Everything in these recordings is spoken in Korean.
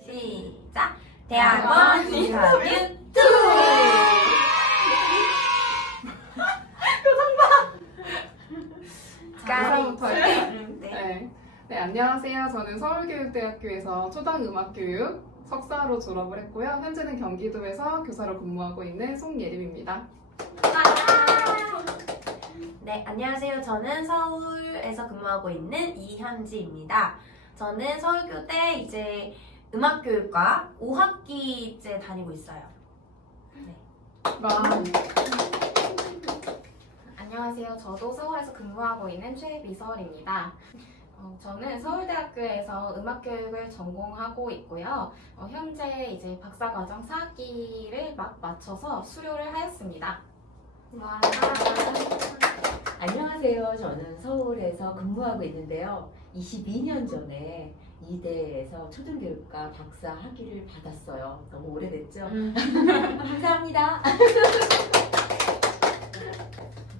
시작! 대학원 인터뷰 2! 인사부터 할까요? 네. 네, 안녕하세요. 저는 서울교육대학교에서 초등음악교육 석사로 졸업을 했고요. 현재는 경기도에서 교사로 근무하고 있는 송예림입니다. 네, 안녕하세요. 저는 서울에서 근무하고 있는 이현지입니다. 저는 서울교대 이제 음악교육과 5학기째 다니고 있어요. 와, 안녕하세요. 저도 서울에서 근무하고 있는 최미설입니다. 저는 서울대학교에서 음악교육을 전공하고 있고요. 현재 이제 박사과정 4학기를 막 마쳐서 수료를 하였습니다. 와. 안녕하세요. 저는 서울에서 근무하고 있는데요. 22년 전에 이대에서 초등교육과 박사 학위를 받았어요. 너무 오래됐죠? 감사합니다.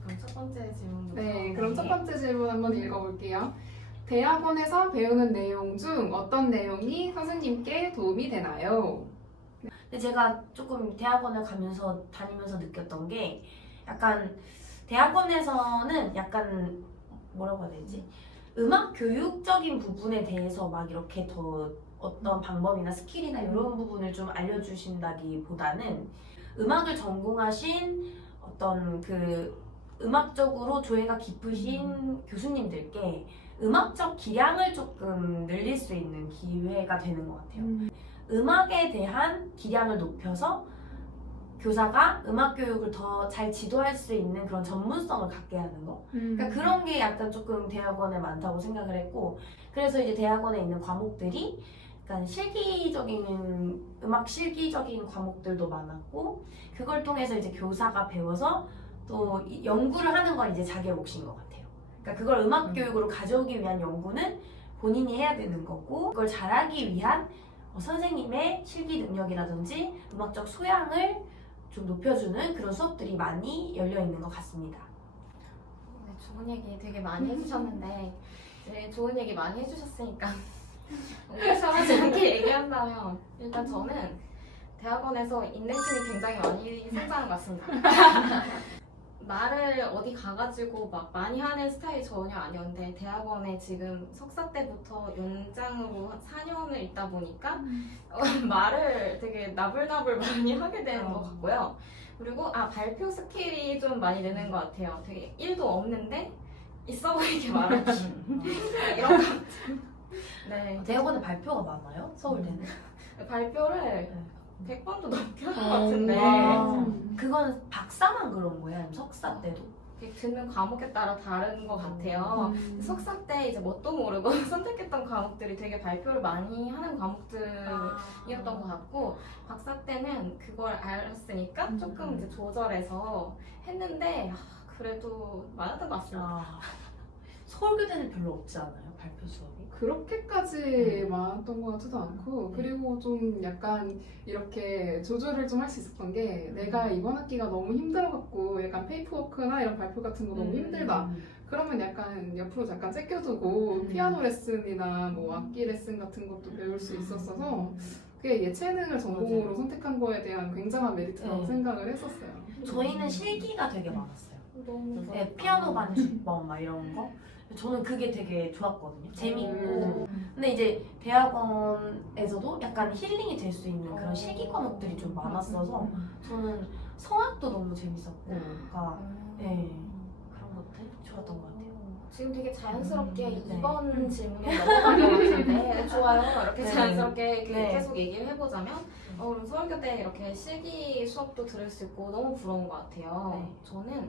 그럼 첫 번째 질문부터. 네, 그럼 첫 번째 질문 한번 읽어볼게요. 대학원에서 배우는 내용 중 어떤 내용이 선생님께 도움이 되나요? 근데 제가 조금 대학원을 다니면서 느꼈던 게 약간 대학원에서는 약간 뭐라고 해야 되지? 음악 교육적인 부분에 대해서 막 이렇게 더 어떤 방법이나 스킬이나 이런 부분을 좀 알려주신다기보다는 음악을 전공하신 어떤 그 음악적으로 조예가 깊으신 교수님들께 음악적 기량을 조금 늘릴 수 있는 기회가 되는 것 같아요. 음악에 대한 기량을 높여서 교사가 음악 교육을 더 잘 지도할 수 있는 그런 전문성을 갖게 하는 거. 그러니까 그런 게 약간 조금 대학원에 많다고 생각을 했고, 그래서 이제 대학원에 있는 과목들이 약간 음악 실기적인 과목들도 많았고, 그걸 통해서 이제 교사가 배워서 또 연구를 하는 건 이제 자기의 몫인 것 같아요. 그러니까 그걸 음악 교육으로 가져오기 위한 연구는 본인이 해야 되는 거고, 그걸 잘하기 위한 선생님의 실기 능력이라든지 음악적 소양을 좀 높여주는 그런 수업들이 많이 열려 있는 것 같습니다. 네, 좋은 얘기 되게 많이 해주셨는데 이제 좋은 얘기 많이 해주셨으니까 오해하지 않게 얘기한다면 일단 저는 대학원에서 인내심이 굉장히 많이 성장한 것 같습니다. 말을 어디 가가지고 막 많이 하는 스타일이 전혀 아니었는데 대학원에 지금 석사 때부터 연장으로 4년을 있다 보니까 말을 되게 나불나불 많이 하게 되는 것 같고요. 그리고 발표 스킬이 좀 많이 느는 것 같아요. 되게 1도 없는데 있어 보이게 말하기 이런 것 같아요. 네, 대학원에 발표가 많아요? 서울대는? 발표를 100번도 넘게 한 것 같은데 그건 박사만 그런 거예요? 아니면 석사 때도? 듣는 과목에 따라 다른 것 같아요. 석사 때 이제 뭣도 모르고 선택했던 과목들이 되게 발표를 많이 하는 과목들이었던 것 같고 박사 때는 그걸 알았으니까 조금 이제 조절해서 했는데 그래도 많았던 것 같습니다. 서울교대는 별로 없지 않아요? 발표 수업이? 그렇게까지 많았던 것 같지도 않고, 그리고 좀 약간 이렇게 조절을 좀 할 수 있었던 게 내가 이번 학기가 너무 힘들어갖고 약간 페이퍼워크나 이런 발표 같은 거 너무 힘들다. 그러면 약간 옆으로 잠깐 제껴두고 피아노 레슨이나 뭐 악기 레슨 같은 것도 배울 수 있었어서 그게 예체능을 전공으로 맞아요. 선택한 거에 대한 굉장한 메리트라고 네. 생각을 했었어요. 저희는 실기가 되게 많았어요. 너무 네, 피아노 반주법 막 이런 거. 저는 그게 되게 좋았거든요. 재밌고. 근데 이제 대학원에서도 약간 힐링이 될 수 있는 그런 실기 과목들이 좀 많았어서 저는 성악도 너무 재밌었고, 그러니까 네, 그런 것들 좋았던 것 같아요. 지금 되게 자연스럽게 네. 2번 질문에 넘어간 것 같은데 좋아요. 이렇게 네. 자연스럽게 네. 계속 얘기를 해보자면 그럼 서울교대 이렇게 실기 수업도 들을 수 있고 너무 부러운 것 같아요. 네. 저는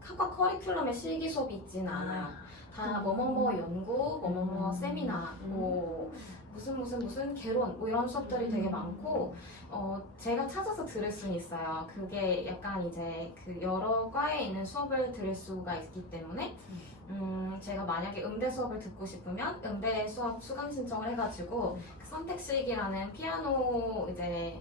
학과 커리큘럼에 실기 수업이 있지는 않아요. 다 뭐뭐뭐 연구, 뭐뭐뭐 세미나, 뭐 무슨 개론 뭐 이런 수업들이 되게 많고 제가 찾아서 들을 수는 있어요. 그게 약간 이제 그 여러 과에 있는 수업을 들을 수가 있기 때문에 제가 만약에 음대 수업을 듣고 싶으면 음대 수업 수강 신청을 해가지고 그 선택식이라는 피아노 이제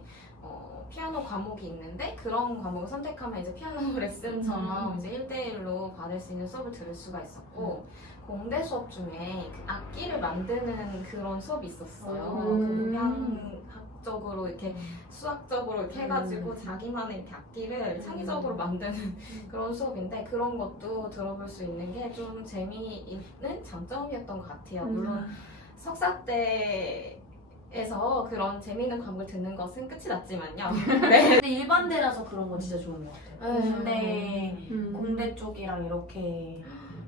피아노 과목이 있는데 그런 과목을 선택하면 이제 피아노 레슨처럼 이제 1대1로 받을 수 있는 수업을 들을 수가 있었고 공대 수업 중에 그 악기를 만드는 그런 수업이 있었어요. 그 음향학적으로 이렇게 수학적으로 이렇게 해가지고 자기만의 이렇게 악기를 창의적으로 만드는 그런 수업인데 그런 것도 들어볼 수 있는 게 좀 재미있는 장점이었던 것 같아요. 물론 석사 때에서 그런 재미있는 과목을 듣는 것은 끝이 났지만요. 근데 일반대라서 그런 건 진짜 좋은 것 같아요. 네. 공대 쪽이랑 이렇게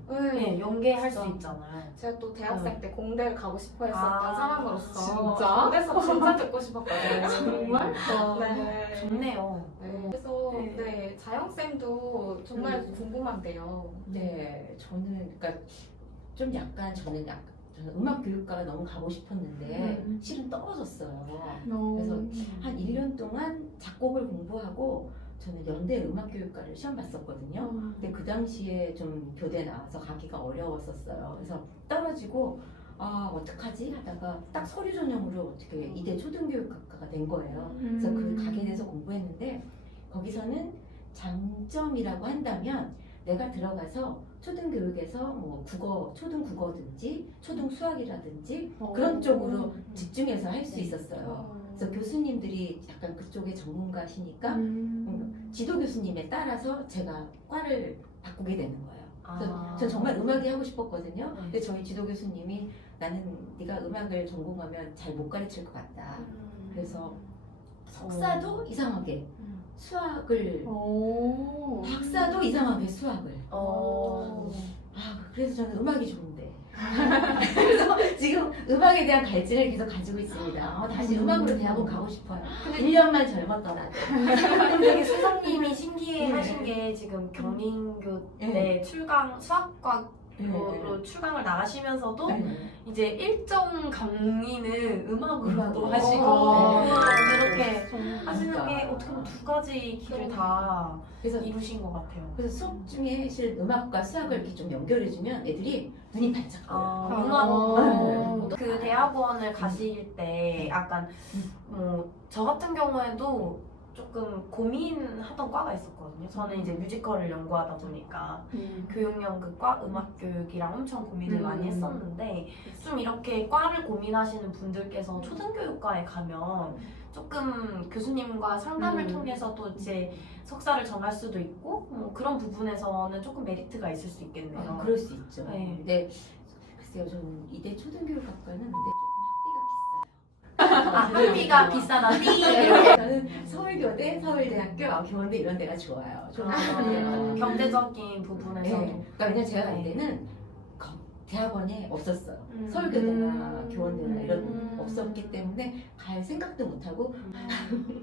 네. 연계할 수 진짜. 있잖아요. 제가 또 대학생 때 공대를 가고 싶어 했었던 아, 사람으로서 진짜? 공대 수업 진짜 듣고 싶었거든요. 정말? 네. 좋네요. 네. 그래서 네. 네, 자영쌤도 정말 궁금한데요. 네, 저는 그러니까 좀 약간 저는 음악 교육과가 너무 가고 싶었는데 실은 떨어졌어요. 그래서 한 1년 동안 작곡을 공부하고 저는 연대 음악교육과를 시험 봤었거든요. 근데 그 당시에 좀 교대 나와서 가기가 어려웠었어요. 그래서 떨어지고 아 어떡하지 하다가 딱 서류 전형으로 어떻게 이대 초등교육학과가 된 거예요. 그래서 그 가게 돼서 공부했는데 거기서는 장점이라고 한다면 내가 들어가서 초등교육에서 뭐 초등 국어든지 초등 수학이라든지 그런 쪽으로 집중해서 할 수 있었어요. 그래서 교수님들이 약간 그쪽의 전문가시니까 지도 교수님에 따라서 제가 과를 바꾸게 되는 거예요. 그래서 전 정말 음악이 하고 싶었거든요. 근데 저희 지도 교수님이 나는 네가 음악을 전공하면 잘 못 가르칠 것 같다. 그래서 석사도 이상하게 수학을 박사도 이상하게 수학을 그래서 저는 음악이 좋은데 그래서 지금 음악에 대한 갈증을 계속 가지고 있습니다. 다시 음악으로 대학원 가고 싶어요. 1년만 젊었더라도. 되게 수성님이 신기해하신 게 지금 경린교 때 출강 수학과로 출강을 나가시면서도 이제 일정 강의는 음악으로도 하시고 그렇게 하시는 게 어떻게 보면 두 가지 길을 다 그래서 이루신 것 같아요. 그래서 수업 중에 실은 음악과 수학을 이렇게 좀 연결해주면 애들이 눈이 반짝거려요. 음악 그 대학원을 가실 때 약간 저 같은 경우에도 조금 고민하던 과가 있었거든요. 저는 이제 뮤지컬을 연구하다 보니까 교육연극과 음악교육이랑 엄청 고민을 많이 했었는데 좀 이렇게 과를 고민하시는 분들께서 초등교육과에 가면 조금 교수님과 상담을 통해서도 이제 석사를 정할 수도 있고 그런 부분에서는 조금 메리트가 있을 수 있겠네요. 그럴 수 있죠. 네. 근데 글쎄요, 저는 이대 초등교육학과는 근데 학비가 비싸다. 저는 서울교대, 서울대학교, 교원대 이런 데가 좋아요. 좀 경제적인 부분에서도. 네. 그러니까 왜냐면 제가 갈 때는 대학원에 없었어요. 서울교대나 교원대나 이런 없었기 때문에 갈 생각도 못하고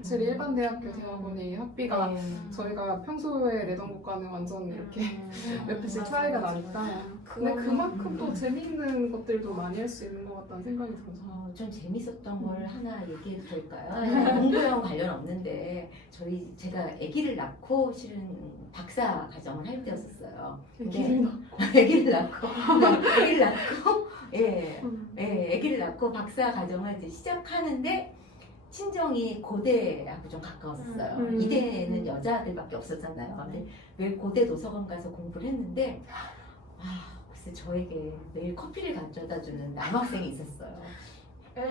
사실 일반 대학교 대학원의 학비가 저희가 평소에 내던 곳과는 완전 이렇게 몇 배씩 차이가 나니까 근데 그만큼 또 재미있는 것들도 많이 할 수 있는 것 같다는 생각이 들어서 좀 재밌었던 걸 하나 얘기해도 될까요? 공부랑 관련 없는데 제가 아기를 낳고 실은 박사 과정을 할 때였었어요. 아기를 낳고 아기를 낳고 박사 과정을 이제 시작하는데 친정이 고대하고 좀 가까웠어요. 이대는 여자들밖에 없었잖아요. 근데 매일 고대 도서관 가서 공부를 했는데 글쎄 저에게 매일 커피를 가져다 주는 남학생이 있었어요. 네.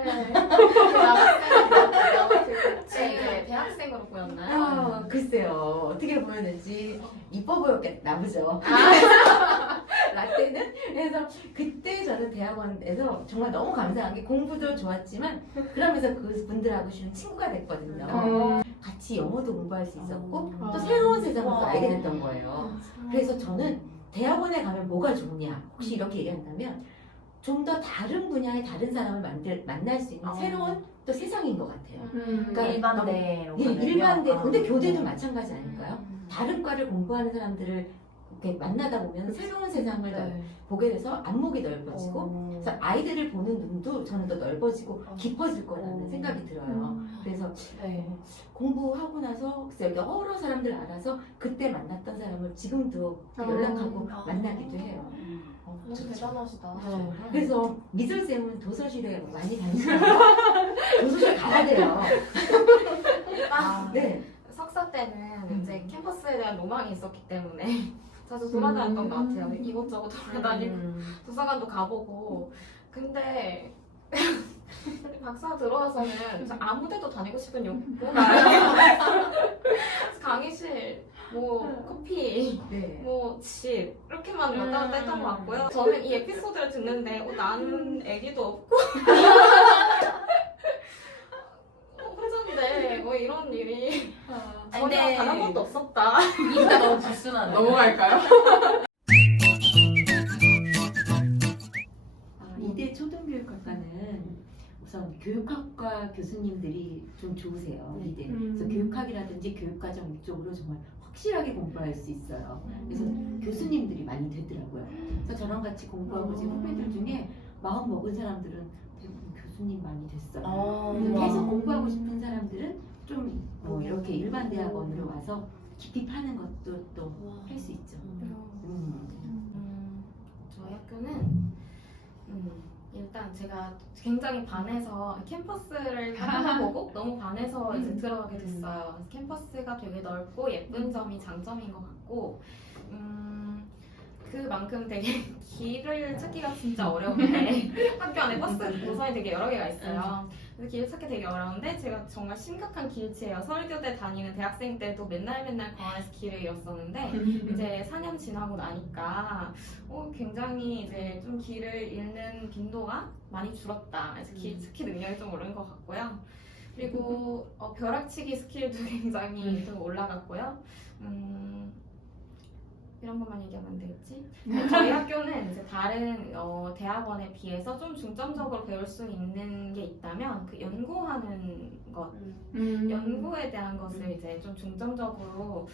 대학생으로 보였나요? 글쎄요. 어떻게 보였는지 이뻐 보였겠나 보죠. 라떼는? 그래서 그때 저는 대학원에서 정말 너무 감사한 게 공부도 좋았지만 그러면서 그 분들하고 좀 친구가 됐거든요. 같이 영어도 공부할 수 있었고 또 새로운 세상을 또 알게 됐던 거예요. 그래서 저는 대학원에 가면 뭐가 좋냐 혹시 이렇게 얘기한다면 좀 더 다른 분야의 다른 사람을 만날 수 있는 새로운 또 세상인 것 같아요. 그러니까 일반대로. 일반대. 근데 교대도 마찬가지 아닐까요? 다른 과를 공부하는 사람들을 이렇게 만나다 보면 새로운 세상을 네. 보게 돼서 안목이 넓어지고 그래서 아이들을 보는 눈도 저는 더 넓어지고 깊어질 거라는 생각이 들어요. 그래서 네. 공부하고 나서 글쎄요, 여러 사람들 알아서 그때 만났던 사람을 지금도 연락하고 만나기도 해요. 너무 대단하시다. 네. 그래서 미술쌤은 도서실에 많이 다니시나요? 도서실 가야 돼요. 네. 석사 때는 이제 캠퍼스에 대한 로망이 있었기 때문에 자주 돌아다녔던 것 같아요. 이곳저곳 돌아다니고 도서관도 가보고. 근데 박사 들어와서는 진짜 아무 데도 다니고 싶은 욕구가 강의실, 뭐 커피, 네. 뭐 집 이렇게만 왔다 갔다 했던 것 같고요. 저는 이 에피소드를 듣는데 나는 애기도 없고 회사인데 뭐 이런 일이 전혀 근데- 단 한 번도 없었다. 이유가 너무 불순하네. 넘어갈까요? 이대 초등교육학과는 우선 교육학과 교수님들이 좀 좋으세요. 이대. 그래서 교육학이라든지 교육과정 이쪽으로 정말 확실하게 공부할 수 있어요. 그래서 교수님들이 많이 되더라고요. 그래서 저랑 같이 공부하고 지금 후배들 중에 마음 먹은 사람들은 대부분 교수님 많이 됐어요. 그래서 계속 공부하고 싶은 사람들은 좀 이렇게 일반 대학원으로 와서 깊이 파는 것도 또 할 수 있죠. 저희 학교는 일단 제가 굉장히 반해서 캠퍼스를 보고 너무 반해서 이제 들어가게 됐어요. 그래서 캠퍼스가 되게 넓고 예쁜 점이 장점인 것 같고 그만큼 되게 길을 찾기가 진짜 어려운데 학교 안에 버스 노선이 되게 여러 개가 있어요. 그래서 길 찾기 되게 어려운데 제가 정말 심각한 길치예요. 서울교대 다니는 대학생 때도 맨날 광안에서 길을 잃었었는데 이제 4년 지나고 나니까 굉장히 이제 좀 길을 잃는 빈도가 많이 줄었다. 그래서 길 찾기 능력이 좀 오른 것 같고요. 그리고 벼락치기 스킬도 굉장히 좀 올라갔고요. 이런 것만 얘기하면 안 되겠지? 저희 학교는 이제 다른 대학원에 비해서 좀 중점적으로 배울 수 있는 게 있다면 그 연구하는 것, 연구에 대한 것을 이제 좀 중점적으로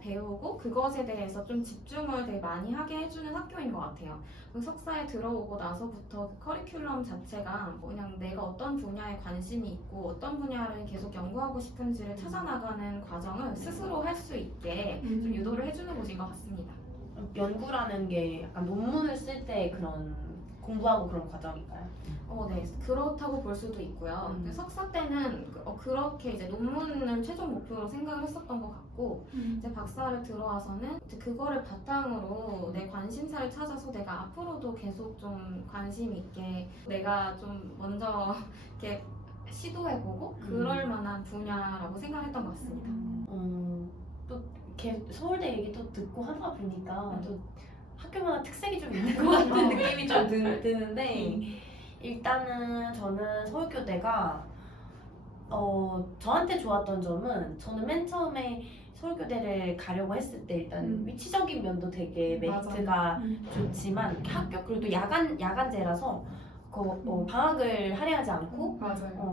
배우고 그것에 대해서 좀 집중을 되게 많이 하게 해주는 학교인 것 같아요. 그 석사에 들어오고 나서부터 그 커리큘럼 자체가 그냥 내가 어떤 분야에 관심이 있고 어떤 분야를 계속 연구하고 싶은지를 찾아나가는 과정을 스스로 할 수 있게 좀 유도를 해주는 곳인 것 같습니다. 연구라는 게 약간 논문을 쓸 때 그런 공부하고 그런 과정인가요? 네, 그렇다고 볼 수도 있고요. 석사 때는 그렇게 이제 논문을 최종 목표로 생각을 했었던 것 같고, 이제 박사를 들어와서는 이제 그거를 바탕으로 내 관심사를 찾아서 내가 앞으로도 계속 좀 관심 있게 내가 좀 먼저 이렇게 시도해보고 그럴 만한 분야라고 생각했던 것 같습니다. 또 이렇게 서울대 얘기 또 듣고 하다 보니까 또 학교마다 특색이 좀 있는 것 같은 느낌이 좀 드는데 일단은 저는 서울교대가 저한테 좋았던 점은 저는 맨 처음에 서울교대를 가려고 했을 때 일단 위치적인 면도 되게 메리트가 좋지만 학교 그래도 야간제라서 방학을 할애하지 않고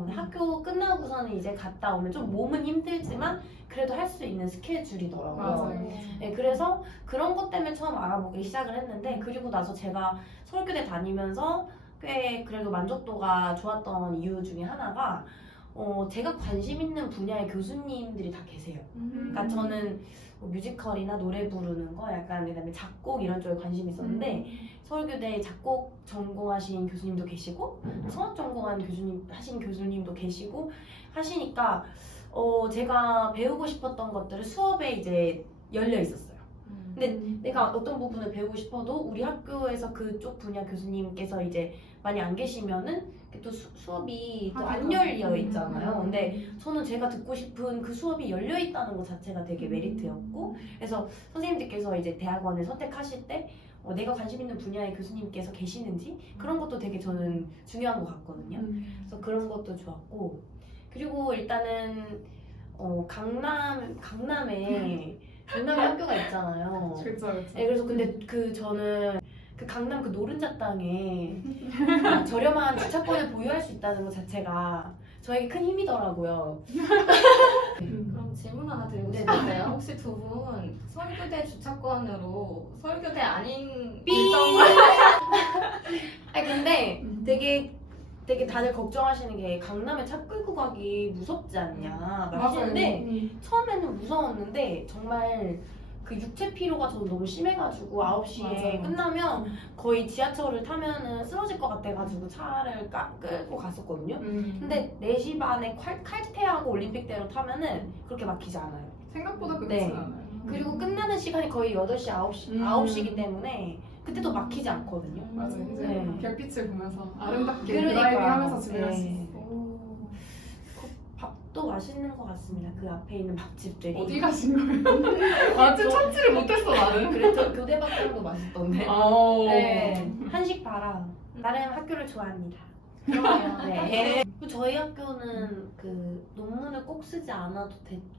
학교 끝나고서는 이제 갔다 오면 좀 몸은 힘들지만 그래도 할 수 있는 스케줄이더라고요. 네, 그래서 그런 것 때문에 처음 알아보기 시작을 했는데 그리고 나서 제가 서울교대 다니면서 꽤 그래도 만족도가 좋았던 이유 중에 하나가 제가 관심 있는 분야의 교수님들이 다 계세요. 그러니까 저는 뭐 뮤지컬이나 노래 부르는 거 약간 그다음에 작곡 이런 쪽에 관심이 있었는데 서울교대 작곡 전공하신 교수님도 계시고 성악 전공한 하신 교수님도 계시고 하시니까 제가 배우고 싶었던 것들을 수업에 이제 열려 있었어요. 근데 내가 어떤 부분을 배우고 싶어도 우리 학교에서 그쪽 분야 교수님께서 이제 많이 안 계시면은 또 수업이 또 안 열려 있잖아요. 근데 저는 제가 듣고 싶은 그 수업이 열려 있다는 것 자체가 되게 메리트였고, 그래서 선생님들께서 이제 대학원을 선택하실 때 내가 관심 있는 분야의 교수님께서 계시는지 그런 것도 되게 저는 중요한 것 같거든요. 그래서 그런 것도 좋았고, 그리고 일단은 강남에 학교가 있잖아요. 그렇죠. 네, 그래서 근데 저는 그 강남 그 노른자 땅에 저렴한 주차권을 보유할 수 있다는 것 자체가 저에게 큰 힘이더라고요. 그럼 질문 하나 드리고 네. 싶은데요. 혹시 두 분 설교대 주차권으로 설교대 아닌 삐! 일정을 아니 근데 되게 다들 걱정하시는 게 강남에 차 끌고 가기 무섭지 않냐 하시는데 처음에는 무서웠는데 정말 그 육체 피로가 저도 너무 심해가지고 9시에 맞아요. 끝나면 거의 지하철을 타면은 쓰러질 것 같아가지고 차를 끌고 갔었거든요. 근데 4시 반에 칼퇴하고 올림픽대로 타면은 그렇게 막히지 않아요. 생각보다 그렇지 네. 않아요. 그리고 끝나는 시간이 거의 8시, 9시이기 때문에 그때도 막히지 않거든요. 맞아 이제 네. 별빛을 보면서 아름답게 그러니까요. 드라이빙하면서 집에 갈 수 네. 있어. 밥도 맛있는 것 같습니다. 그 앞에 있는 밥집들이. 어디 가신 거예요? 아직 찾지를 못했어 나는. 그래도 교대밥상도 맛있던데. 네. 한식 봐라. 나름 학교를 좋아합니다. 그러네요. 네. 저희 학교는 그 논문을 꼭 쓰지 않아도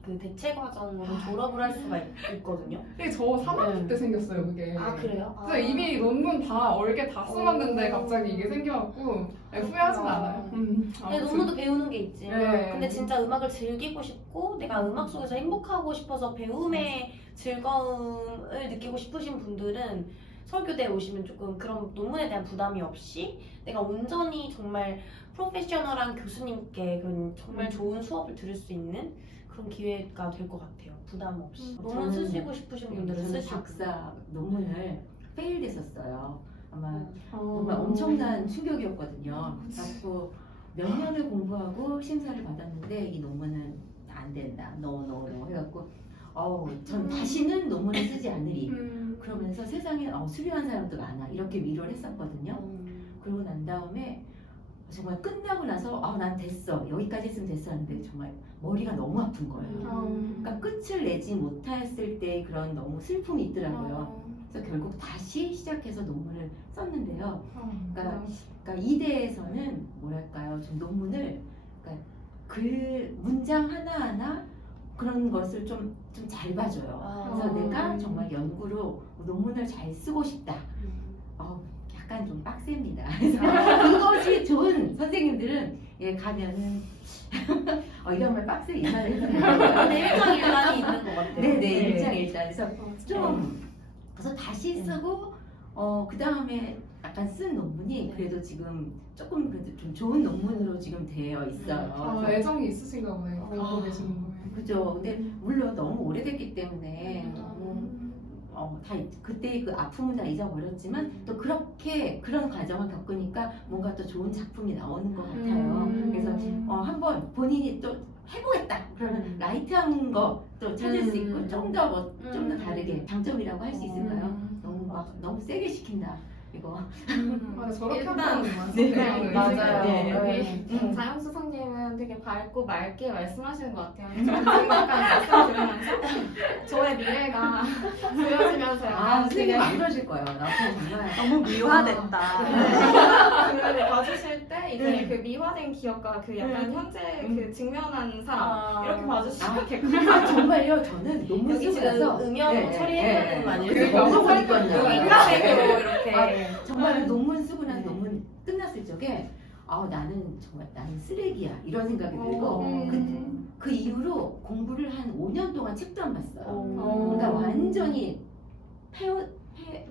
그 대체 과정으로 졸업을 할 수가 있거든요. 근데 저 3학기 때 생겼어요 그게. 아 그래요? 그래서 이미 논문 다 얼게 다 써놨는데 갑자기 이게 생겨갖고 후회하진 않아요. 근데 아무튼. 논문도 배우는 게 있지. 네. 근데 진짜 음악을 즐기고 싶고 내가 음악 속에서 행복하고 싶어서 배움의 즐거움을 느끼고 싶으신 분들은 설교대에 오시면 조금 그런 논문에 대한 부담이 없이 내가 온전히 정말 프로페셔널한 교수님께 그런 정말 좋은 수업을 들을 수 있는 그런 기회가 될 것 같아요. 부담 없이. 논문 저는 쓰시고 싶으신 분들은 저는 쓰시고. 박사 논문을 페일됐었어요. 아마 정말 어. 엄청난 충격이었거든요. 그래서 몇 년을 공부하고 심사를 받았는데 이 논문은 안 된다. no 해갖고 전 다시는 논문을 쓰지 않으리. 그러면서 세상에 수려한 사람도 많아. 이렇게 위로를 했었거든요. 그러고 난 다음에 정말 끝나고 나서 난 됐어. 여기까지 했으면 됐어 하는데 정말 머리가 너무 아픈 거예요. 그러니까 끝을 내지 못했을 때 그런 너무 슬픔이 있더라고요. 그래서 결국 다시 시작해서 논문을 썼는데요. 그러니까 이대에서는 뭐랄까요, 좀 논문을 그러니까 글 문장 하나하나 그런 것을 좀 잘 봐줘요. 그래서 내가 정말 연구로 논문을 잘 쓰고 싶다. 약간 좀 빡셉니다. 그래서 그것이 좋은 선생님들은 가면은 이런 말 빡세 이 말을 해도 되나요? 일장일단이 있는 것 같아요. 네네 일장일단. 그래서 좀 네. 그래서 다시 쓰고 그 다음에 약간 쓴 논문이 그래도 지금 조금 그래도 좀 좋은 논문으로 지금 되어 있어요. 그래서 애정이 있으신가 보네요. 갖고 계시는 거예요. 그죠. 근데 물론 너무 오래됐기 때문에 너무 다 그때 그 아픔은 다 잊어버렸지만 또 그렇게 그런 과정을 겪으니까 뭔가 또 좋은 작품이 나오는 것 같아요. 그래서 한번 본인이 또 해보겠다. 그러면 라이트한 거 또 찾을 수 있고 좀 더 다르게 장점이라고 할 수 있을까요? 너무 세게 시킨다. 이거. 맞아 저렇게 일단 한다는 네, 맞아요. 네, 여기 자영수성님은 되게 밝고 맑게 말씀하시는 것 같아요. 저는 지금 약간 말씀 들으면서 저의 미래가 보여지면서 약간 선생님 안 그러실 거예요. 나한테 정말. 너무 미화됐다. 그걸 봐주실 때 이제 그 미화된 기억과 그 약간 현재 그 직면한 사람 이렇게 봐주시면 될까요? 정말요. 저는 논문 여기 쓰고 나서 지금 음영 처리해야 되는 거 아니에요? 그러니까 너무 엄청 있거든요. 색으로 이렇게. 정말 논문 쓰고 난 논문 끝났을 적에 나는 쓰레기야 이런 생각이 들고 그 이후로 공부를 한 5년 동안 책도 안 봤어요. 그러니까 완전히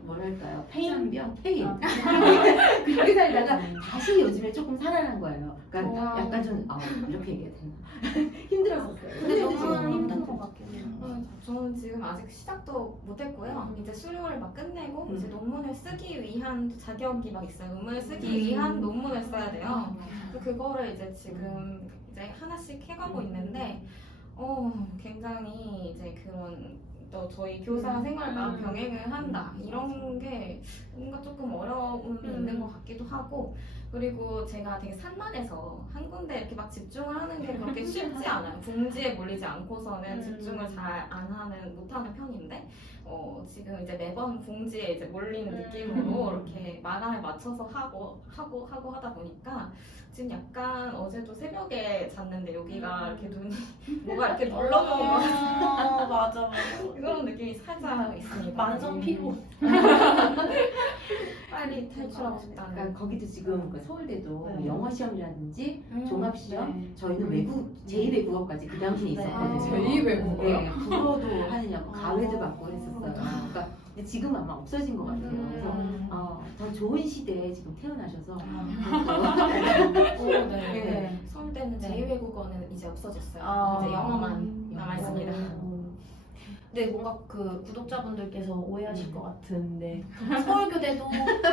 뭐랄까요? 폐암병? 폐임. 그렇게 살다가 다시 요즘에 조금 살아난 거예요. 그러니까 약간 좀 이렇게 얘기해야 되나? 힘들었었어요. 근데 너무 지금 힘든 것 같긴 해요. 저는 지금 아직 시작도 못했고요. 이제 수료를 막 끝내고 이제 논문을 쓰기 위한 자격이 막 있어요. 논문을 쓰기 위한 논문을 써야 돼요. 그래서 그거를 이제 지금 이제 하나씩 해가고 있는데, 굉장히 이제 그런 또 저희 교사 생활과 병행을 한다 이런 게 뭔가 조금 어려움이 있는 것 같기도 하고. 그리고 제가 되게 산만해서 한 군데 이렇게 막 집중을 하는 게 그렇게 쉽지 않아요. 궁지에 몰리지 않고서는 집중을 잘 못하는 편인데, 지금 이제 매번 궁지에 이제 몰리는 느낌으로 이렇게 마감에 맞춰서 하고 하다 보니까 지금 약간 어제도 새벽에 잤는데 여기가 이렇게 눈이 뭐가 이렇게 눌러먹은 것 같아요. 맞아. 그런 느낌이 살짝 있습니다. 만성 피로. 빨리 탈출하고 싶다는. 그러니까 거기도 지금 그 서울대도 네. 영어 시험이라든지 종합 시험, 네. 저희는 외국 제2외국어까지 그 당시에 네. 있었거든요. 제2외국어요? 네, 불어도 하느냐고 가외도 받고 했었어요. 그러니까 근데 지금 아마 없어진 것 같아요. 그래서 더 좋은 시대에 지금 태어나셔서 네. 서울대는 네. 제2외국어는 이제 없어졌어요. 아. 이제 영어만 남아있습니다. 근데 뭔가 그 구독자분들께서 오해하실 것 같은데 서울교대도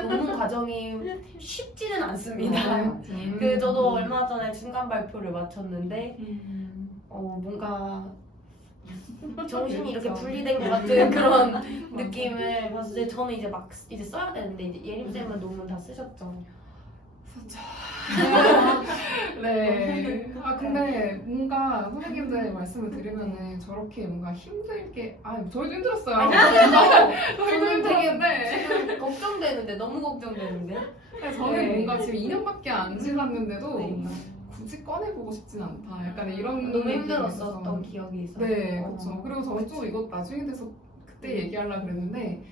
논문 과정이 쉽지는 않습니다. 그 저도 얼마 전에 중간 발표를 마쳤는데 뭔가 정신이 이렇게 분리된 것 같은 그런 느낌을 받았을 때 저는 이제 막 이제 써야 되는데 이제 예림쌤은 논문 다 쓰셨죠? 네. 아 근데 뭔가 선생님들 말씀을 들으면은 저렇게 뭔가 힘들게 저희도 힘들었어요. 저희도 저는 되게 힘들었는데 지금 걱정되는데 너무 걱정되는데 저는 네. 뭔가 지금 2년밖에 안 지났는데도 네. 굳이 꺼내보고 싶진 않다. 약간 이런 너무 느낌이어서. 힘들었었던 기억이 있어요. 네, 그렇죠. 그리고 저는 또 이거 나중에 돼서 그때 얘기하려고 그랬는데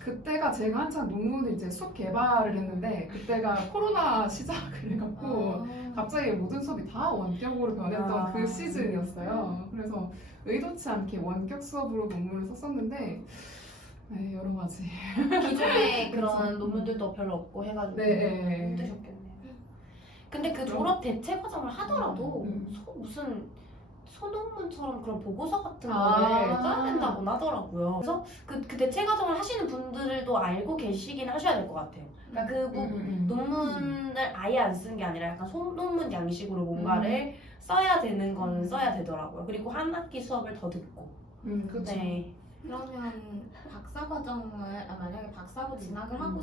그때가 제가 한참 논문을 이제 수업 개발을 했는데 그때가 코로나 시작을 해갖고 갑자기 모든 수업이 다 원격으로 변했던 그 시즌이었어요. 그래서 의도치 않게 원격 수업으로 논문을 썼었는데 네, 여러 가지. 기존에 그런 논문들도 별로 없고 해가지고 네. 힘드셨겠네요. 근데 그 졸업 대체 과정을 하더라도 무슨 소논문처럼 그런 보고서 같은 거를 써야 된다고 하더라고요. 그래서 그 대체 과정을 하시는 분들도 알고 계시긴 하셔야 될 것 같아요. 그러니까 논문을 아예 안 쓰는 게 아니라 약간 소논문 양식으로 뭔가를 써야 되는 건 써야 되더라고요. 그리고 한 학기 수업을 더 듣고. 그렇죠. 네. 그러면 박사 과정을 만약에 박사로 진학을 하고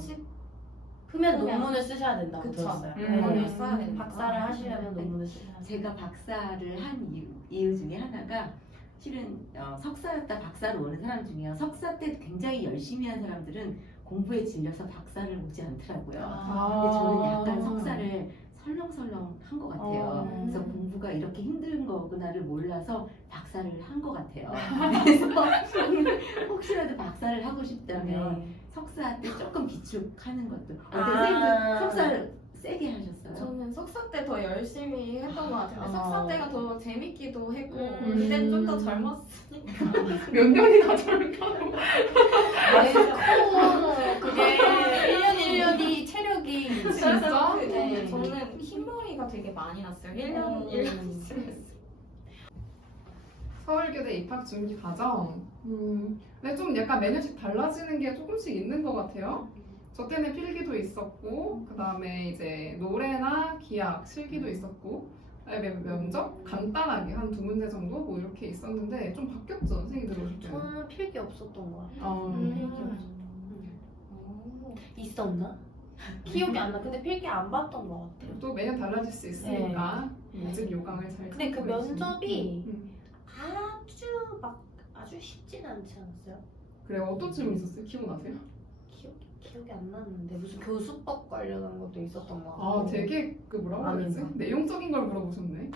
그러면 논문을 쓰셔야 된다고 그쵸. 들었어요. 논문을 써야 되는 박사를 하시려면 논문을 쓰셔야 돼요. 제가 박사를 한 이유 중에 하나가 실은 석사였다 박사로 오는 사람 중에요. 석사 때 굉장히 열심히 한 사람들은 공부에 질려서 박사를 오지 않더라고요. 근데 저는 약간 석사를 설렁설렁 한 것 같아요. 그래서 공부가 이렇게 힘든 거구나를 몰라서 박사를 한 것 같아요. 그래서 혹시라도 박사를 하고 싶다면 석사 때 조금 비축하는 것도. 선생님도 석사를 세게 하셨어요. 저는 석사 때 더 열심히 했던 것 같은데 아. 석사 때가 더 재밌기도 했고 음. 그땐 좀 더 젊었으니까 몇 년이나 젊다. 그게 1년 1년이 체력이 진짜? 네, 저는 흰머리가 되게 많이 났어요. 1년 1년 서울교대 입학 준비 과정. 근데 좀 약간 매년씩 달라지는 게 조금씩 있는 것 같아요. 저 때는 필기도 있었고, 그 다음에 이제 노래나 기악, 실기도 있었고, 그다음에 면접 간단하게 한 2문제 정도 뭐 이렇게 있었는데 좀 바뀌었죠, 선생님 들어오실 때. 저는 필기 없었던 것 같아요. 있었나? 기억이 안 나. 근데 필기 안 봤던 것 같아요. 또 매년 달라질 수 있으니까 모집 요강을 잘. 근데 그 참고해 주시면. 면접이 음. 아주 쉽진 않지 않았어요? 그래 어떤 질문 있었어요? 기억나세요? 기억이 안 나는데 무슨 교수법 관련한 것도 있었던 것 같고. 아 되게 그 뭐라고 해야 되지? 아닌가? 내용적인 걸 물어보셨네.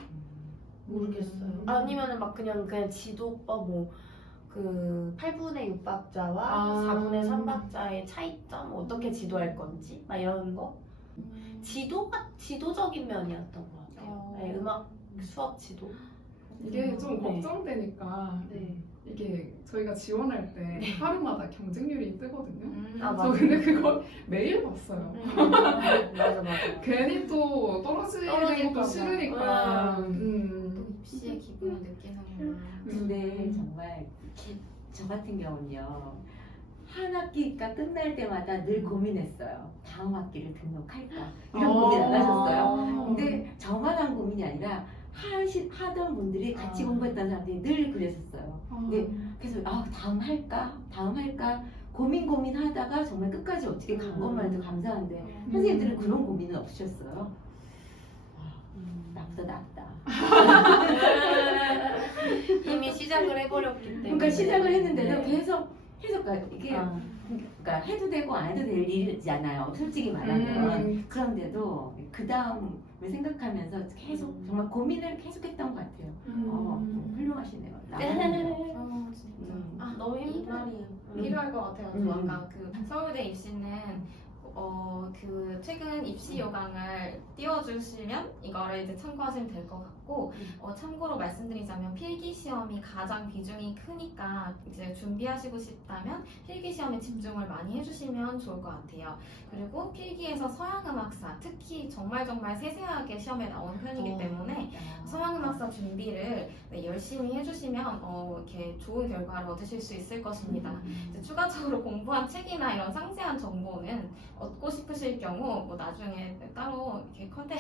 모르겠어요. 아니면은 막 그냥 지도법 그 8분의 6박자와 4분의 3박자의 차이점 어떻게 지도할 건지 막 이런 거. 지도적인 면이었던 것 같아요. 네, 음악 수업 지도. 이게 좀 네. 걱정되니까 네. 이게 저희가 지원할 때 하루마다 경쟁률이 뜨거든요. 아, 저 맞아. 근데 그걸 매일 봤어요. 맞아. 괜히 또 떨어지는 것도 싫으니까. 입시의 기분을 느끼는구나. 근데 정말 저 같은 경우는요. 한 학기가 끝날 때마다 늘 고민했어요. 다음 학기를 등록할까? 이런 고민 안 하셨어요? 근데 저만 한 고민이 아니라 하던 분들이 같이 공부했던 사람들이 늘 그랬었어요. 근데 그래서 다음 할까 고민하다가 정말 끝까지 어떻게 간 것만 해도 감사한데 선생님들은 그런 고민은 없으셨어요? 나보다 낫다. 이미 시작을 해버렸기 때문에. 그러니까 시작을 했는데도 네. 계속 이게 그러니까 해도 되고 안 해도 될 일이잖아요. 솔직히 말하면. 그런데도 그 다음을 생각하면서 계속 정말 고민을 계속했던 것 같아요. 훌륭하시네요. 진짜. 역할이 필요할 것 같아요. 아까 그 서울대 입시는 그 최근 입시 요강을 띄워주시면 이거를 이제 참고하시면 될 것 같고 참고로 말씀드리자면 필기 시험이 가장 비중이 크니까 이제 준비하시고 싶다면 필기 시험에 집중을 많이 해주시면 좋을 것 같아요. 그리고 필기에서 서양음악사 특히 정말 세세하게 시험에 나오는 편이기 때문에 서양음악사 준비를 열심히 해주시면 이렇게 좋은 결과를 얻으실 수 있을 것입니다. 이제 추가적으로 공부한 책이나 이런 상세한 정보는 얻고 싶으실 경우 뭐 나중에 따로 이렇게 컨택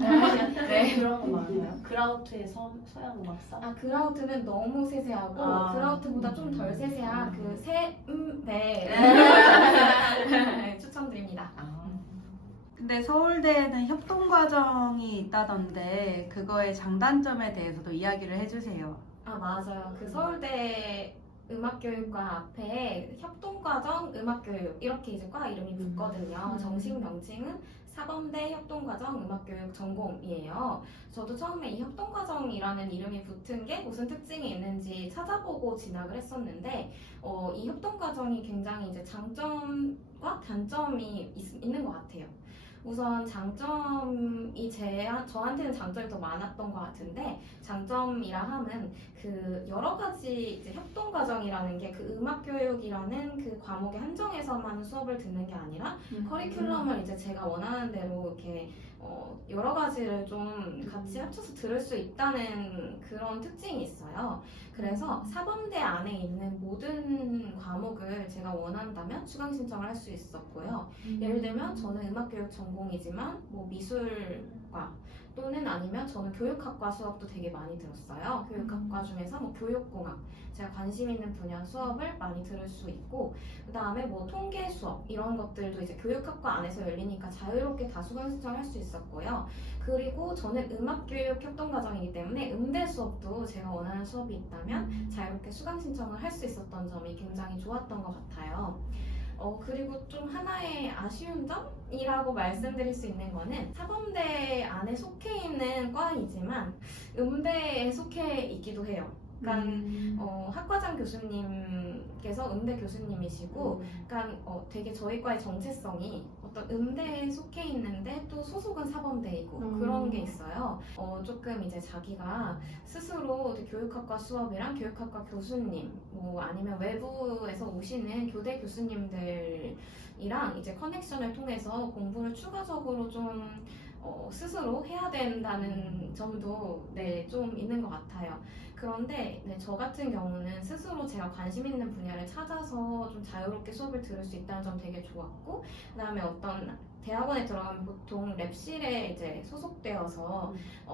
네. 그런 거 많아요. 그라우트의 서양 음악사? 그라우트는 너무 세세하고 그라우트보다 좀 덜 세세한 그 세음배 추천드립니다. 근데 서울대에는 협동과정이 있다던데 그거의 장단점에 대해서도 이야기를 해주세요. 맞아요. 그 서울대 음악교육과 앞에 협동과정 음악교육 이렇게 이제 과 이름이 붙거든요. 정식 명칭은 사범대 협동과정 음악교육 전공이에요. 저도 처음에 이 협동과정이라는 이름이 붙은 게 무슨 특징이 있는지 찾아보고 진학을 했었는데 이 협동과정이 굉장히 이제 장점과 단점이 있는 것 같아요. 우선 장점이 저한테는 장점이 더 많았던 것 같은데 장점이라 함은 그 여러 가지 이제 협동 과정이라는 게 그 음악 교육이라는 그 과목에 한정해서만 수업을 듣는 게 아니라 커리큘럼을 이제 제가 원하는 대로 이렇게 여러 가지를 좀 같이 합쳐서 들을 수 있다는 그런 특징이 있어요. 그래서 사범대 안에 있는 모든 과목을 제가 원한다면 수강 신청을 할 수 있었고요. 예를 들면 저는 음악교육 전공이지만 뭐 미술과 또는 아니면 저는 교육학과 수업도 되게 많이 들었어요. 교육학과 중에서 뭐 교육공학 제가 관심 있는 분야 수업을 많이 들을 수 있고 그 다음에 뭐 통계 수업 이런 것들도 이제 교육학과 안에서 열리니까 자유롭게 다 수강 신청을 할 수 있었고요. 그리고 저는 음악교육 협동과정이기 때문에 음대 수업도 제가 원하는 수업이 있다면 자유롭게 수강 신청을 할 수 있었던 점이 굉장히 좋았던 것 같아요. 그리고 좀 하나의 아쉬운 점이라고 말씀드릴 수 있는 거는 사범대 안에 속해 있는 과이지만 음대에 속해 있기도 해요. 그러니까 학과장 교수님께서 음대 교수님이시고 그러니까 되게 저희 과의 정체성이 어떤 음대에 속해 있는데 또 소속은 사범대이고 그런 게 있어요. 조금 이제 자기가 스스로 교육학과 수업이랑 교육학과 교수님 뭐 아니면 외부에서 오시는 교대 교수님들이랑 이제 커넥션을 통해서 공부를 추가적으로 좀 스스로 해야 된다는 점도 좀 있는 것 같아요. 그런데 저 같은 경우는 스스로 제가 관심 있는 분야를 찾아서 좀 자유롭게 수업을 들을 수 있다는 점 되게 좋았고 그 다음에 어떤 대학원에 들어가면 보통 랩실에 이제 소속되어서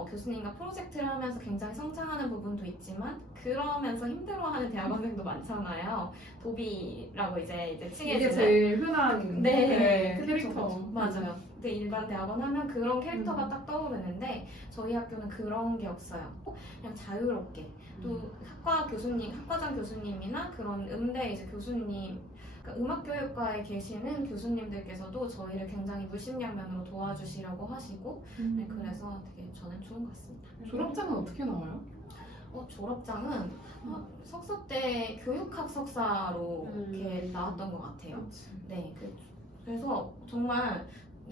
교수님과 프로젝트를 하면서 굉장히 성장하는 부분도 있지만 그러면서 힘들어하는 대학원생도 많잖아요. 도비라고 이제 칭해지는 이게 제일 흔한 캐릭터. 맞아요. 근데 일반 대학원 하면 그런 캐릭터가 딱 떠오르는데 저희 학교는 그런 게 없어요. 그냥 자유롭게 또 학과장 교수님이나 그런 음대 이제 교수님 그러니까 음악교육과에 계시는 교수님들께서도 저희를 굉장히 물심양면으로 도와주시려고 하시고 그래서 되게 저는 좋은 것 같습니다. 졸업장은 어떻게 나와요? 졸업장은 석사 때 교육학 석사로 이렇게 나왔던 것 같아요. 네, 그래서 정말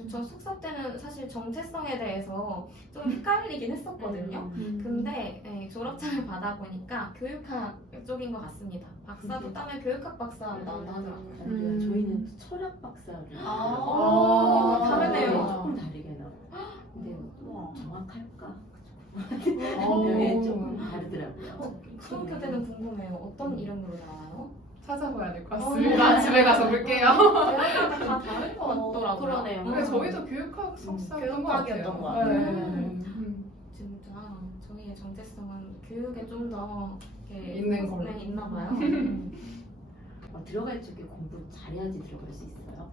저 석사 때는 사실 정체성에 대해서 좀 헷갈리긴 했었거든요. 근데 졸업장을 받아보니까 교육학 쪽인 것 같습니다. 박사도 따면 교육학 박사 나온다 하더라고요. 저희는 철학 박사를 다르네요. 조금 다르게 나와요. 근데 정확할까? 네, 조금 다르더라고요. 수험교대는 궁금해요. 어떤 이름으로 나와요? 찾아봐야 될 것 같습니다. 집에 가서 볼게요. 대학마다 다 다른 것 같더라고요. 그러네요. 근데 저희도 교육학 석사였던 것 같아요. 교육학이었던 것 같아요. 진짜 저희의 정체성은 교육에 좀 더 있는 걸로. 있나 봐요. 들어갈 적에 공부 잘해야지 들어갈 수 있어요.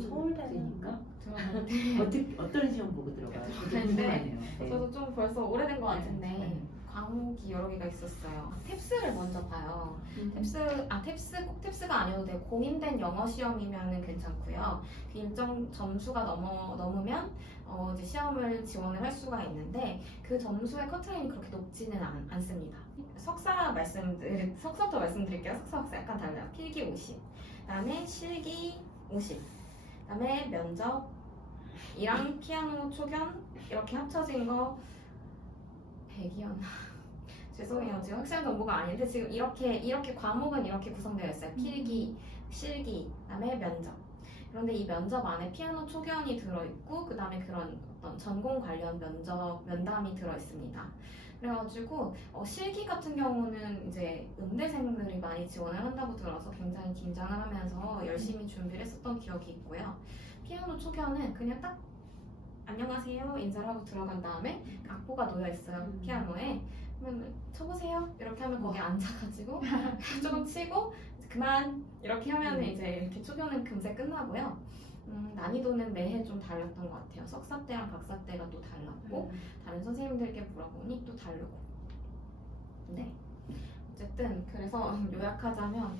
서울대니까 들어갈 때 어떤 시험 보고 들어가요? 근데 궁금하네요. 네. 저도 좀 벌써 오래된 것 같은데 네. 과목이 여러 개가 있었어요. 탭스를 먼저 봐요. 탭스 꼭 탭스가 아니어도 되고 공인된 영어 시험이면은 괜찮고요. 그 일정 점수가 넘으면 이제 시험을 지원을 할 수가 있는데 그 점수의 커트라인이 그렇게 높지는 않습니다. 석사부터 말씀드릴게요. 석사 약간 달라요. 필기 50, 그다음에 실기 50, 그다음에 면접이랑 피아노 초견 이렇게 합쳐진 거 100이었나? 죄송해요. 지금 확실한 정보가 아닌데 지금 이렇게 과목은 이렇게 구성되어 있어요. 필기, 실기, 그다음에 면접. 그런데 이 면접 안에 피아노 초견이 들어있고 그 다음에 그런 어떤 전공 관련 면담이 들어있습니다. 그래가지고 실기 같은 경우는 이제 음대생들이 많이 지원을 한다고 들어서 굉장히 긴장을 하면서 열심히 준비를 했었던 기억이 있고요. 피아노 초견은 그냥 딱 안녕하세요 인사를 하고 들어간 다음에 악보가 놓여 있어요. 피아노에. 그러면 쳐보세요 이렇게 하면 거기 앉아가지고 조금 치고 그만 이렇게 하면 이제 이렇게 초견은 금세 끝나고요. 난이도는 매해 좀 달랐던 것 같아요. 석사 때랑 박사 때가 또 달랐고 다른 선생님들께 물어보니 또 다르고. 네. 어쨌든 그래서 요약하자면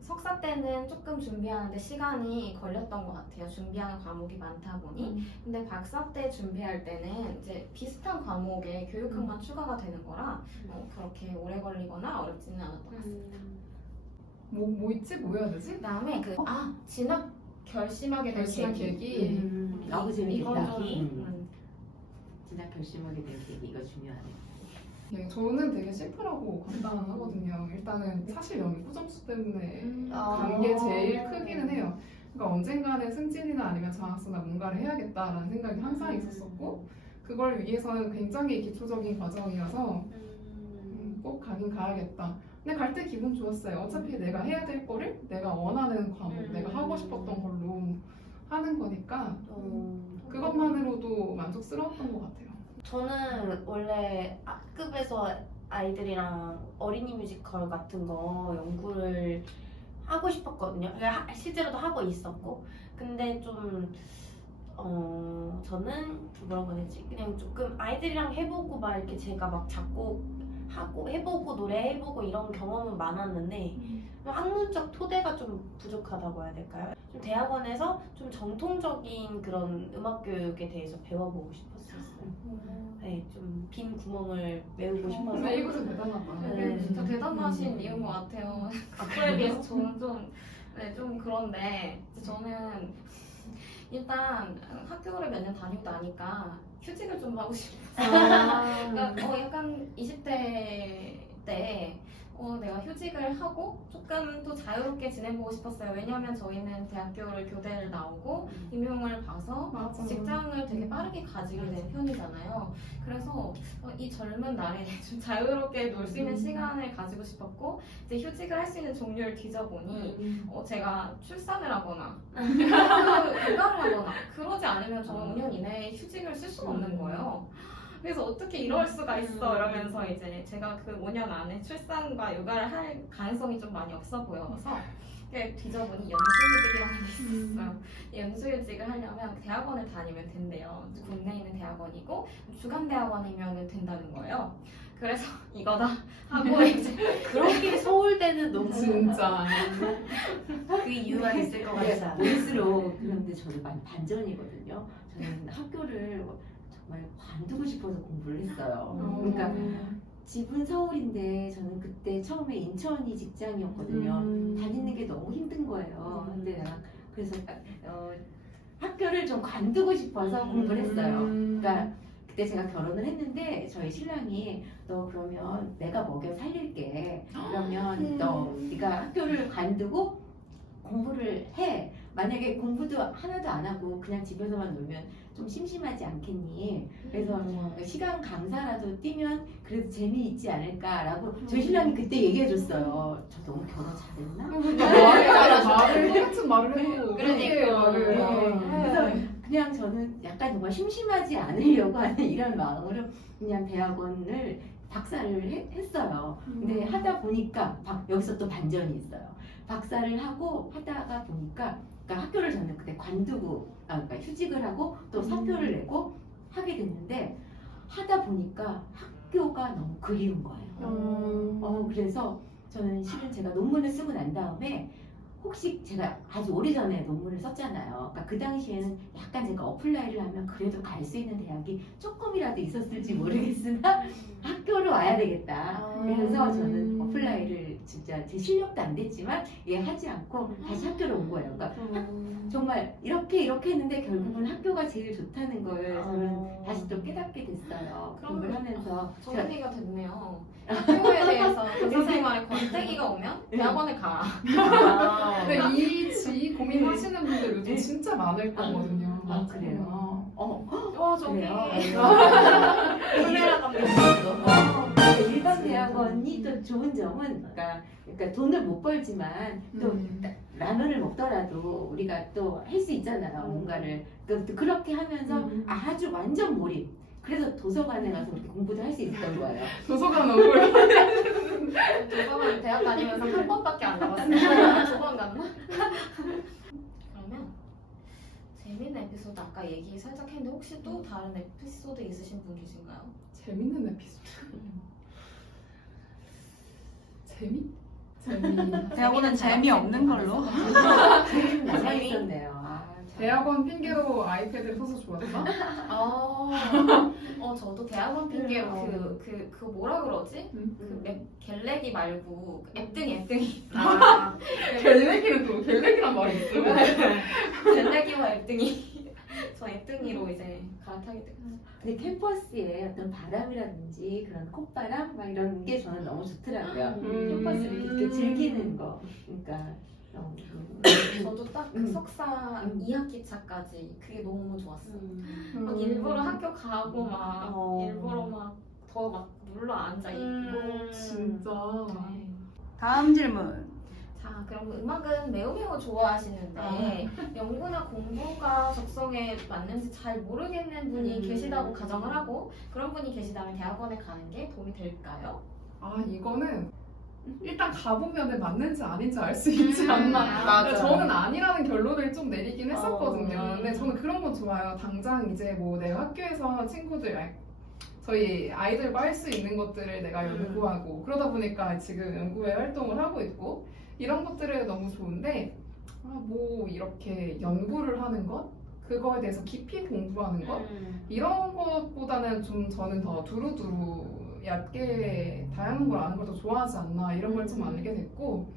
석사 때는 조금 준비하는데 시간이 걸렸던 것 같아요. 준비하는 과목이 많다 보니. 근데 박사 때 준비할 때는 이제 비슷한 과목에 교육학만 추가가 되는 거라 그렇게 오래 걸리거나 어렵지는 않았던 것 같습니다. 뭐 있지? 뭐 해야 되지? 그다음에 진학 결심하게 될 결심한 계기. 너무 재밌겠다. 이건 좀 진학 결심하게 된 계기 이거 중요하네요. 네, 저는 되게 심플하고 간단하거든요. 일단은 사실 연구 점수 때문에 간 게 제일 크기는 해요. 그러니까 언젠가는 승진이나 아니면 장학사나 뭔가를 해야겠다라는 생각이 항상 있었었고 그걸 위해서는 굉장히 기초적인 과정이어서 꼭 가긴 가야겠다. 근데 갈 때 기분 좋았어요. 어차피 내가 해야 될 거를 내가 원하는 과목, 내가 하고 싶었던 걸로 하는 거니까 그것만으로도 만족스러웠던 것 같아요. 저는 원래 학급에서 아이들이랑 어린이 뮤지컬 같은 거 연구를 하고 싶었거든요. 그러니까 실제로도 하고 있었고. 근데 좀 저는 뭐라고 해야 되지? 그냥 조금 아이들이랑 해보고 막 이렇게 제가 막 작곡하고 해보고 노래해보고 이런 경험은 많았는데 학문적 토대가 좀 부족하다고 해야 될까요? 좀 대학원에서 좀 정통적인 그런 음악 교육에 대해서 배워보고 싶었어요. 네, 좀 빈 구멍을 메우고 싶어서. 근데 이거 좀 대단하다. 그게 진짜 대단하신 이유인 것 같아요. 그거에 비해서 저는 좀 그런데 저는 일단 학교를 몇 년 다니고 나니까 휴직을 좀 하고 싶어요. 그러니까 약간 20대 때 내가 휴직을 하고 조금 또 자유롭게 지내보고 싶었어요. 왜냐하면 저희는 대학교를 교대를 나오고 임용을 봐서 맞아. 직장을 되게 빠르게 가지게 된 편이잖아요. 그래서 이 젊은 날에 좀 자유롭게 놀 수 있는 시간을 가지고 싶었고 이제 휴직을 할 수 있는 종류를 뒤져보니 제가 출산을 하거나 육아를 하거나 그러지 않으면 저는 5년 이내에 휴직을 쓸 수가 없는 거예요. 그래서 어떻게 이럴 수가 있어 이러면서 이제 제가 그 5년 안에 출산과 육아를 할 가능성이 좀 많이 없어 보여서 뒤져보니 연수휴직이라는 게 있었어요. 연수휴직을 하려면 대학원을 다니면 된대요. 국내에 있는 대학원이고 주간대학원이면 된다는 거예요. 그래서 이거다 하고 이제 그렇게 서울대는 너무 진짜. 그 이유가 있을 것 같지 않아요? 볼수록 그런데 저도 많이 반전이거든요. 저는 학교를 정말 관두고 싶어서 공부를 했어요. 그러니까 집은 서울인데 저는 그때 처음에 인천이 직장이었거든요. 다니는 게 너무 힘든 거예요. 근데 내가 그래서 학교를 좀 관두고 싶어서 공부를 했어요. 그러니까 그때 제가 결혼을 했는데 저희 신랑이 너 그러면 내가 먹여 살릴게. 그러면 네가 학교를 관두고 공부를 해. 만약에 공부도 하나도 안 하고 그냥 집에서만 놀면 좀 심심하지 않겠니? 그래서 시간 강사라도 뛰면 그래도 재미있지 않을까라고 저희 신랑이 그때 얘기해줬어요. 저 너무 결혼 잘했나? 말을 똑같은 말을 해도 그러니까. 말을. 그래서 그냥 저는 약간 정말 심심하지 않으려고 하는 이런 마음으로 그냥 대학원을 박사를 했어요. 근데 하다 보니까 여기서 또 반전이 있어요. 박사를 하고 하다가 보니까 그러니까 학교를 저는 그때 관두고 그러니까 휴직을 하고 또 사표를 내고 하게 됐는데 하다 보니까 학교가 너무 그리운 거예요. 그래서 저는 실은 제가 논문을 쓰고 난 다음에 혹시 제가 아주 오래전에 논문을 썼잖아요. 그러니까 그 당시에는 약간 제가 어플라이를 하면 그래도 갈 수 있는 대학이 조금이라도 있었을지 모르겠으나 학교로 와야 되겠다. 그래서 저는 어플라이를 진짜 제 실력도 안 됐지만 하지 않고 다시 학교로 온 거예요. 그러니까 정말 이렇게 했는데 결국은 학교가 제일 좋다는 걸 저는 다시 또 깨닫게 됐어요. 공부를 하면서 정리가 됐네요. 학교에 대해서 교사생활에 권태기가 오면 대학원에 가. 근데 이 고민하시는 분들 요즘 진짜 많을 거거든요. 그래요? 저기 카메라 감독. 일반 대학원이 또 좋은 점은 그러니까 돈을 못 벌지만 또 라면을 먹더라도 우리가 또 할 수 있잖아요. 뭔가를 또 그렇게 하면서 아주 완전 몰입. 그래서 도서관에 가서 그렇게 공부도 할 수 있었던 거예요. 도서관 얼굴. 도서관 대학 다니면서 한 번밖에 안 나갔어요. 2번 갔나? 그러면 재밌는 에피소드 아까 얘기 살짝 했는데 혹시 또 다른 에피소드 있으신 분 계신가요? 재밌는 에피소드. 재미? 대학원은 재미없는 걸로. 재미는 남아있었네요. 대학원 핑계로 아이패드를 써서 좋았다? 저도 대학원 핑계로 그 뭐라 그러지? 갤레기 말고 앱등이. 갤레기란 말이 있어요? 갤레기와 앱등이. 저 앱등이로 이제 갈아타게 됐어요. 근데 캠퍼스의 어떤 바람이라든지 그런 콧바람 막 이런 게 저는 너무 좋더라고요. 캠퍼스를 이렇게 즐기는 거. 그러니까 저도 딱 그 석사 2학기 차까지 그게 너무 좋았어요. 막 일부러 학교 가고 막 일부러 막 더 막 눌러 앉아 있고 진짜. 네. 다음 질문. 자, 그럼 음악은 매우 좋아하시는데 연구나 공부가 적성에 맞는지 잘 모르겠는 분이 계시다고 가정을 하고 그런 분이 계시다면 대학원에 가는 게 도움이 될까요? 이거는 일단 가보면 맞는지 아닌지 알 수 있지 않나. 맞아. 저는 아니라는 결론을 좀 내리긴 했었거든요. 근데 저는 그런 거 좋아요. 당장 이제 뭐 내가 학교에서 친구들, 저희 아이들과 할 수 있는 것들을 내가 연구하고 그러다 보니까 지금 연구회 활동을 하고 있고 이런 것들은 너무 좋은데 뭐 이렇게 연구를 하는 것? 그거에 대해서 깊이 공부하는 것? 이런 것보다는 좀 저는 더 두루두루 얕게 다양한 걸 아는 걸 더 좋아하지 않나 이런 걸 좀 알게 됐고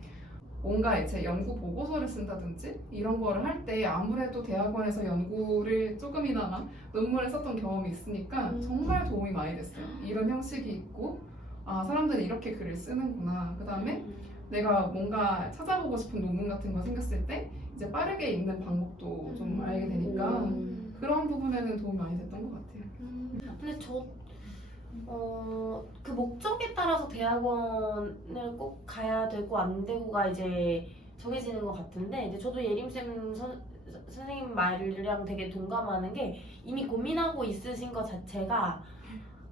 뭔가 이제 연구 보고서를 쓴다든지 이런 거를 할 때 아무래도 대학원에서 연구를 조금이나마 논문을 썼던 경험이 있으니까 정말 도움이 많이 됐어요. 이런 형식이 있고 사람들이 이렇게 글을 쓰는구나. 그 다음에 내가 뭔가 찾아보고 싶은 논문 같은 거 생겼을 때 이제 빠르게 읽는 방법도 좀 알게 되니까 그런 부분에는 도움이 많이 됐던 것 같아요. 근데 그 목적에 따라서 대학원을 꼭 가야 되고 안 되고가 이제 정해지는 것 같은데 이제 저도 예림쌤 선생님 말이랑 되게 동감하는 게 이미 고민하고 있으신 것 자체가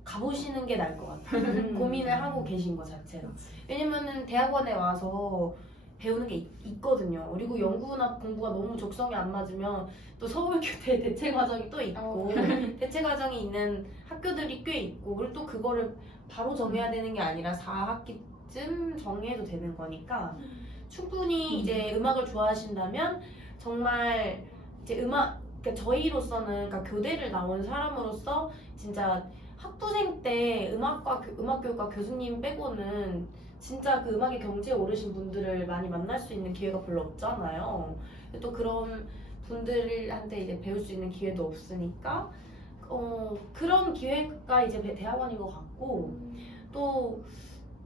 가보시는 게 나을 것 같아요. 고민을 하고 계신 것 자체가. 왜냐면은 대학원에 와서 배우는 게 있거든요. 그리고 연구나 공부가 너무 적성에 안 맞으면 또 서울교대 대체과정이 또 있고 대체과정이 있는 학교들이 꽤 있고 그리고 또 그거를 바로 정해야 되는 게 아니라 4학기쯤 정해도 되는 거니까 충분히 이제 음악을 좋아하신다면 정말 이제 그러니까 저희로서는 그러니까 교대를 나온 사람으로서 진짜 학부생 때 음악교육과 교수님 빼고는 진짜 그 음악의 경지에 오르신 분들을 많이 만날 수 있는 기회가 별로 없잖아요. 또 그런 분들한테 이제 배울 수 있는 기회도 없으니까 그런 기회가 이제 대학원인 것 같고 또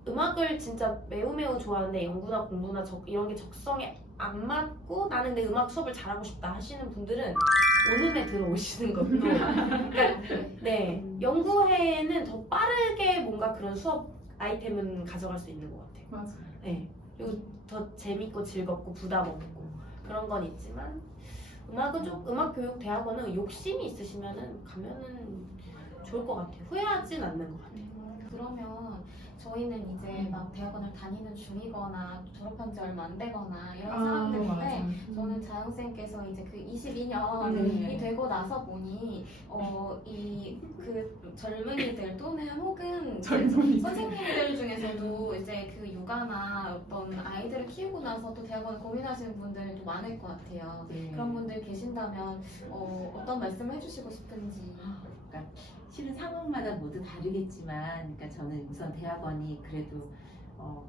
음악을 진짜 매우 좋아하는데 연구나 공부나 이런 게 적성에 안 맞고 나는 내 음악 수업을 잘하고 싶다 하시는 분들은 오늘에 들어오시는 것도 그러니까 네 연구회는 더 빠르게 뭔가 그런 수업 아이템은 가져갈 수 있는 것 같아요. 맞아. 네 그리고 더 재밌고 즐겁고 부담 없고 그런 건 있지만 음악 교육 대학원은 욕심이 있으시면은 가면은 좋을 것 같아요. 후회하진 않는 것 같아요. 그러면 저희는 이제 막 대학원을 다니는 중이거나 졸업한 지 얼마 안 되거나 이런 맞아. 사람들인데 저는 자영쌤께서 이제 그 22년이 되고 나서 보니 이 그 젊은이들 또는 혹은 선생님들 중에서도 이제 그 육아나 어떤 아이들을 키우고 나서 또 대학원을 고민하시는 분들도 많을 것 같아요. 네. 그런 분들 계신다면 어떤 말씀을 해주시고 싶은지. 그러니까 실은 상황마다 모두 다르겠지만, 그러니까 저는 우선 대학원이 그래도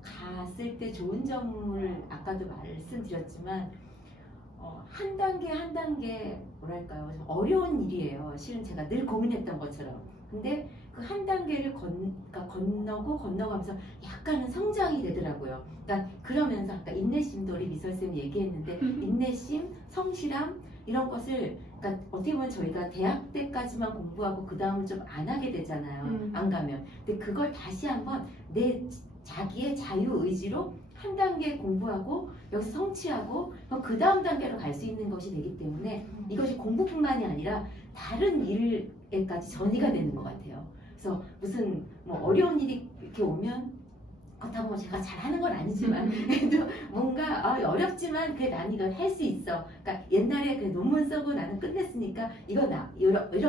갔을 때 좋은 점을 아까도 말씀드렸지만 한 단계 한 단계 뭐랄까요, 좀 어려운 일이에요. 실은 제가 늘 고민했던 것처럼. 근데 그 한 단계를 건너가면서 약간은 성장이 되더라고요. 그러니까 그러면서 아까 인내심도 우리 미설쌤이 얘기했는데 인내심, 성실함 이런 것을 그러니까 어떻게 보면 저희가 대학 때까지만 공부하고 그 다음은 좀 안 하게 되잖아요. 안 가면. 근데 그걸 다시 한번 자기의 자유 의지로 한 단계 공부하고 여기서 성취하고 그 다음 단계로 갈 수 있는 것이 되기 때문에 이것이 공부뿐만이 아니라 다른 일에까지 전이가 되는 것 같아요. 그래서 무슨 뭐 어려운 일이 이렇게 오면 그렇다고 뭐 제가 잘하는 건 아니지만 그래도 뭔가 어렵지만 그래 난 이걸 할 수 있어. 그러니까 옛날에 그 논문 쓰고 나는 끝냈으니까 이런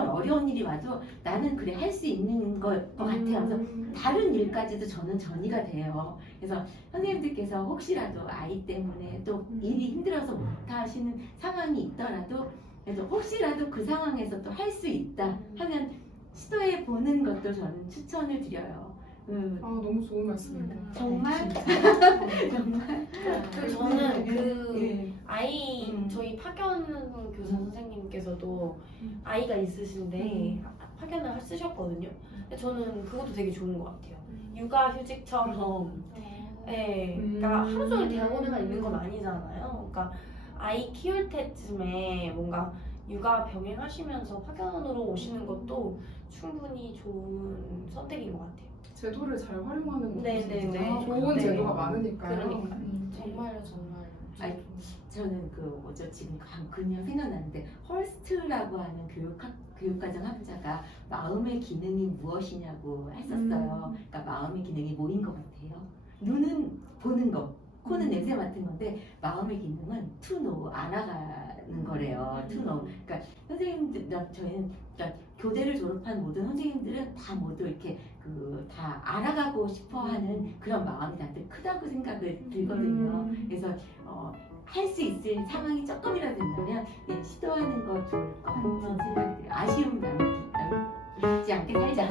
어려운 일이 와도 나는 그래 할 수 있는 것 같아 하면서 다른 일까지도 저는 전이가 돼요. 그래서 선생님들께서 혹시라도 아이 때문에 또 일이 힘들어서 못 하시는 상황이 있더라도 그래도 혹시라도 그 상황에서 또 할 수 있다 하면 시도해 보는 것도 저는 추천을 드려요. 너무 좋은 말씀입니다. 정말 정말 저는 그 예. 아이 저희 파견 교사 선생님께서도 아이가 있으신데 파견을 쓰셨거든요. 근데 저는 그것도 되게 좋은 것 같아요. 육아휴직처럼 네, 그러니까 하루 종일 대학원에만 있는 건 아니잖아요. 그러니까 아이 키울 때쯤에 뭔가 육아 병행하시면서 파견으로 오시는 것도 충분히 좋은 선택인 것 같아요. 제도를 잘 활용하는 것도 네네네. 진짜 좋은 네. 제도가 많으니까요. 그러니까요. 정말로. 아니, 저는 지금 그냥 생각나는데 헐스트라고 하는 교육과정 학자가 마음의 기능이 무엇이냐고 했었어요. 그러니까 마음의 기능이 뭐인 것 같아요? 눈은 보는 거, 코는 냄새 맡은 건데 마음의 기능은 to know, 알아가는 거래요. to know. 그러니까 선생님들, 저희는 그러니까 교대를 졸업한 모든 선생님들은 다 모두 이렇게 다 알아가고 싶어하는 그런 마음이 다들 크다고 생각을 들거든요. 그래서 할 수 있을 상황이 조금이라도 된다면 시도하는 거 좋을 것 같은 생각이 들어요. 아쉬움 남지 않게 살자.